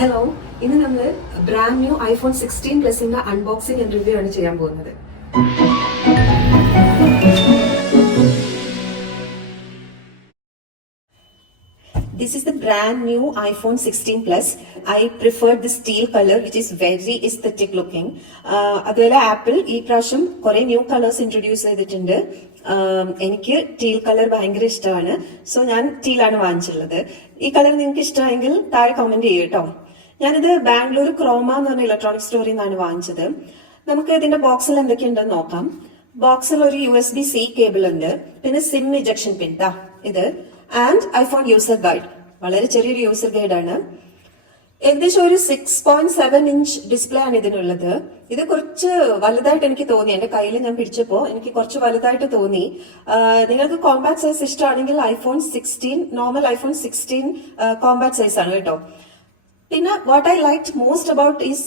Hello, ഇന്ന് നമ്മൾ brand new iPhone 16 പ്ലസിന്റെ അൺബോക്സിംഗ് ആൻഡ് റിവ്യൂ ആണ് ചെയ്യാൻ പോകുന്നത്. This is the brand new iPhone 16 Plus. I preferred the steel color, which is very aesthetic looking. അതുപോലെ apple ഈ പ്രാവശ്യം കുറെ ന്യൂ കളേഴ്സ് ഇൻട്രൊഡ്യൂസ് ചെയ്തിട്ടുണ്ട്. എനിക്ക് ടീൽ കളർ ഭയങ്കര ഇഷ്ടമാണ്. സോ ഞാൻ ടീലാണ് വാങ്ങിച്ചിട്ടുള്ളത്. ഈ കളർ നിങ്ങൾക്ക് ഇഷ്ടമായെങ്കിൽ താഴെ കമന്റ് ചെയ്യൂ കേട്ടോ. ഞാനിത് ബാംഗ്ലൂർ ക്രോമ എന്ന് പറഞ്ഞ ഇലക്ട്രോണിക് സ്റ്റോറിൽ നിന്നാണ് വാങ്ങിച്ചത്. നമുക്ക് ഇതിന്റെ ബോക്സിൽ എന്തൊക്കെയുണ്ടെന്ന് നോക്കാം. ബോക്സിൽ ഒരു USB-C കേബിൾ ഉണ്ട്, പിന്നെ സിം ഇജക്ഷൻ പിൻ ഇത്, ആൻഡ് ഐഫോൺ യൂസർ ഗൈഡ്. വളരെ ചെറിയൊരു യൂസർ ഗൈഡ് ആണ്. ഏകദേശം ഒരു 6.7 ഇഞ്ച് ഡിസ്പ്ലേ ആണ് ഇതിനുള്ളത്. ഇത് കുറച്ച് വലുതായിട്ട് എനിക്ക് തോന്നി. എന്റെ കയ്യിൽ ഞാൻ പിടിച്ചപ്പോ എനിക്ക് കുറച്ച് വലുതായിട്ട് തോന്നി. നിങ്ങൾക്ക് കോമ്പാക്ട് സൈസ് ഇഷ്ടമാണെങ്കിൽ iPhone 16 normal iPhone 16 compact size ആണ് കേട്ടോ. പിന്നെ what I liked most about is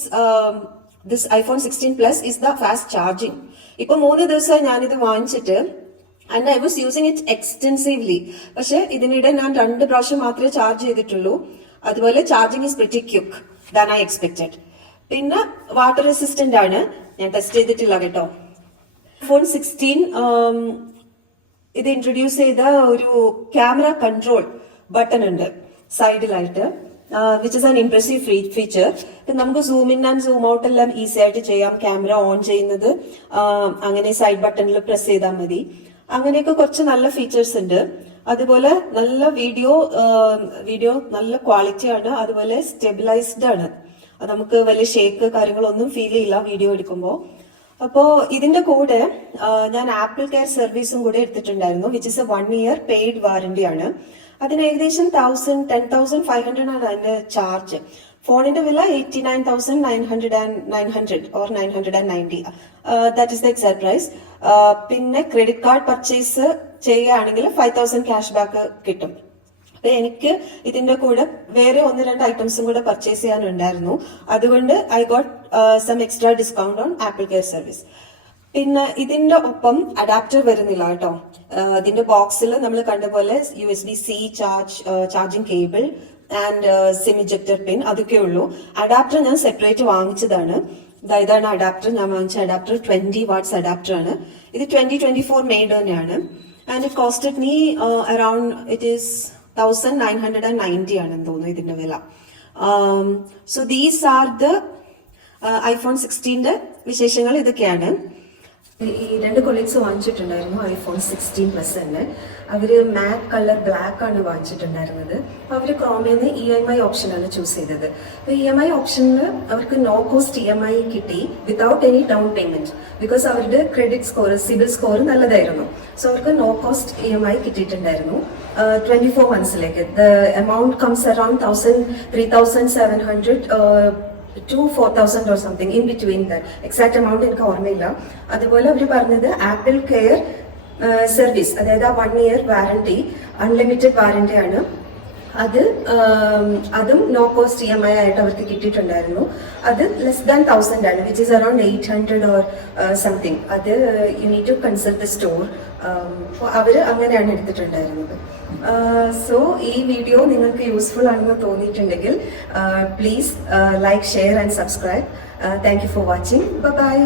this iPhone 16 plus is the fast charging. ഇപ്പൊ 3 ദിവസമായി ഞാനിത് വാങ്ങിച്ചിട്ട് and I was using it extensively. പക്ഷെ ഇതിനിടെ ഞാൻ 2 പ്രാവശ്യം മാത്രമേ ചാർജ് ചെയ്തിട്ടുള്ളൂ. അതുപോലെ charging is pretty quick than I expected. പിന്നെ വാട്ടർ റെസിസ്റ്റന്റ് ആണ്, ഞാൻ ടെസ്റ്റ് ചെയ്തിട്ടില്ല കേട്ടോ. ഐഫോൺ 16 ഇത് ഇൻട്രൊഡ്യൂസ് ചെയ്ത ഒരു ക്യാമറ കൺട്രോൾ ബട്ടൺ ഉണ്ട് സൈഡിലായിട്ട്, which is an impressive feature. നമുക്ക് zoom in and zoom out എല്ലാം ഈസി ആയിട്ട് ചെയ്യാം. ക്യാമറ ഓൺ ചെയ്യുന്നത് അങ്ങനെ സൈഡ് ബട്ടണിൽ പ്രസ് ചെയ്താൽ മതി. അങ്ങനെയൊക്കെ കുറച്ച് നല്ല ഫീച്ചേഴ്സ് ഉണ്ട്. അതുപോലെ നല്ല വീഡിയോ നല്ല ക്വാളിറ്റി ആണ്. അതുപോലെ സ്റ്റെബിലൈസ്ഡ് ആണ്. നമുക്ക് വലിയ ഷേക്ക് കാര്യങ്ങളൊന്നും ഫീൽ ചെയ്യില്ല വീഡിയോ എടുക്കുമ്പോൾ. അപ്പോ ഇതിന്റെ കൂടെ ഞാൻ ആപ്പിൾ കെയർ സർവീസും കൂടെ എടുത്തിട്ടുണ്ടായിരുന്നു, which is A 1 year paid warranty ആണ്. അതിന് ഏകദേശം 10,500 ആണ് അതിന്റെ ചാർജ്. ഫോണിന്റെ വില 89,900 or 990. That is the exact price. പിന്നെ ക്രെഡിറ്റ് കാർഡ് പർച്ചേസ് ചെയ്യുകയാണെങ്കിൽ 5,000 ക്യാഷ് ബാക്ക് കിട്ടും. അപ്പൊ എനിക്ക് ഇതിന്റെ കൂടെ വേറെ 1-2 ഐറ്റംസും കൂടെ പർച്ചേസ് ചെയ്യാനുണ്ടായിരുന്നു. അതുകൊണ്ട് I got some extra discount on Apple care service. പിന്നെ ഇതിന്റെ ഒപ്പം അഡാപ്റ്റർ വരുന്നില്ല കേട്ടോ. ഇതിന്റെ ബോക്സിൽ നമ്മൾ കണ്ട പോലെ USB-C charging cable and sim ejector pin അതൊക്കെ ഉള്ളൂ. അഡാപ്റ്റർ ഞാൻ സെപ്പറേറ്റ് വാങ്ങിച്ചതാണ്. ഇതാണ് അഡാപ്റ്റർ. ഞാൻ വാങ്ങിച്ച അഡാപ്റ്റർ 20 watts അഡാപ്റ്റർ ആണ്. ഇത് 2024 മെയ്ഡ് തന്നെയാണ്. And it costed me around it is 1,990 ആണെന്ന് തോന്നുന്നു ഇതിന്റെ വില. So these are the iPhone 16ന്റെ വിശേഷങ്ങൾ ഇതൊക്കെയാണ്. ഈ 2 കൊളീഗ്സ് വാങ്ങിച്ചിട്ടുണ്ടായിരുന്നു ഐഫോൺ 16 പ്ലസ് തന്നെ. അവര് മാറ്റ് കളർ ബ്ലാക്ക് ആണ് വാങ്ങിച്ചിട്ടുണ്ടായിരുന്നത്. അപ്പൊ അവര് ക്രോമേന്ന് EMI ഓപ്ഷനാണ് ചൂസ് ചെയ്തത്. അപ്പൊ EMI ഓപ്ഷനിൽ അവർക്ക് നോ കോസ്റ്റ് EMI കിട്ടി without any down payment. Because അവരുടെ ക്രെഡിറ്റ് സ്കോർ സിബിൽ സ്കോർ നല്ലതായിരുന്നു. സോ അവർക്ക് നോ കോസ്റ്റ് EMI കിട്ടിയിട്ടുണ്ടായിരുന്നു 24 monthsലേക്ക്. The amount comes around 3,700 to 4,000 or something in between that. Exact amount എനിക്ക് ഓർമ്മയില്ല. അതുപോലെ അവർ പറഞ്ഞത് ആപ്പിൾ കെയർ സർവീസ്, അതായത് 1 year വാറന്റി, അൺലിമിറ്റഡ് വാറന്റി ആണ്. അതും നോ കോസ്റ്റ് EMI ആയിട്ട് അവർക്ക് കിട്ടിയിട്ടുണ്ടായിരുന്നു. അത് ലെസ് ദാൻ 1,000 ആണ്, which is around 800 or something. അത് you need to consult the store. അവര് അങ്ങനെയാണ് എടുത്തിട്ടുണ്ടായിരുന്നത്. സോ ഈ വീഡിയോ നിങ്ങൾക്ക് യൂസ്ഫുൾ ആണെന്ന് തോന്നിയിട്ടുണ്ടെങ്കിൽ please like, share and subscribe. Thank you for watching. By.